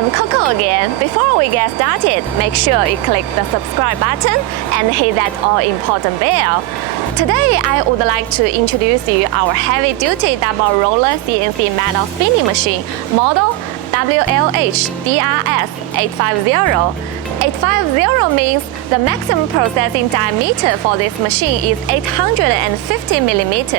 I'm Coco again. Before we get started, make sure you click the subscribe button and hit that all-important bell. Today, I would like to introduce you our heavy-duty double roller CNC metal spinning machine, model WLH-DRS850. 850 means the maximum processing diameter for this machine is 850 mm,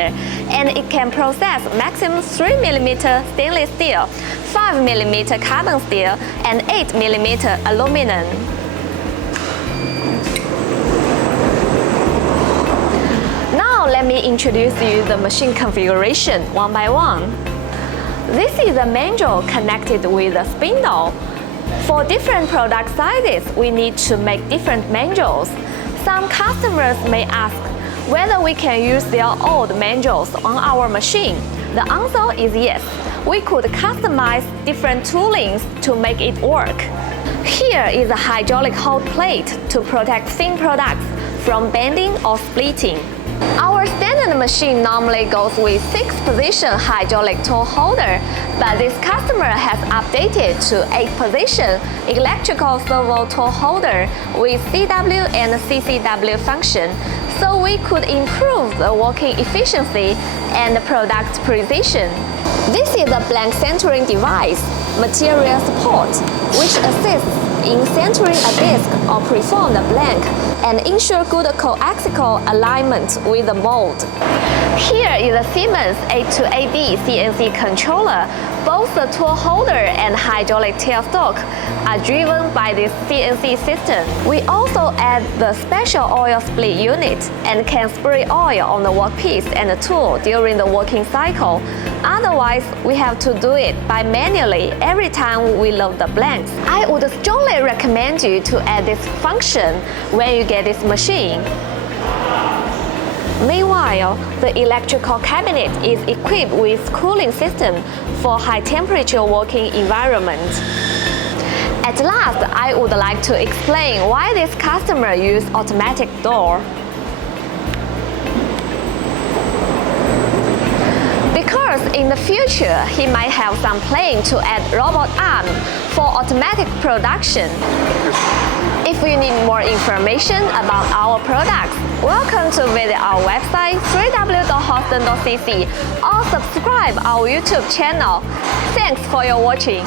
and it can process maximum 3 mm stainless steel, 5 mm carbon steel, and 8 mm aluminum. Now let me introduce you the machine configuration one by one. This is the manual connected with the spindle. For different product sizes, we need to make different manuals. Some customers may ask whether we can use their old manuals on our machine. The answer is yes. We could customize different toolings to make it work. Here is a hydraulic hold plate to protect thin products from bending or splitting. Our standard machine normally goes with 6-position hydraulic tool holder, but this customer has updated to 8-position electrical servo tool holder with CW and CCW function, so we could improve the working efficiency and product precision. This is a blank centering device, material support, which assists in centering a disc or preform the blank and ensure good coaxial alignment with the mold. Here is a Siemens A2AD CNC controller. Both the tool holder and hydraulic tailstock are driven by this CNC system. We also add the special oil split unit and can spray oil on the workpiece and the tool during the working cycle. Otherwise, we have to do it by manually every time we load the blanks. I would strongly recommend you to add this function when you get this machine. Meanwhile, the electrical cabinet is equipped with cooling system for high temperature working environment. At last, I would like to explain why this customer uses automatic door. Because in the future, he might have some plan to add robot arm for automatic production. If you need more information about our products, welcome to visit our website www.hoston.cc or subscribe our YouTube channel. Thanks for your watching.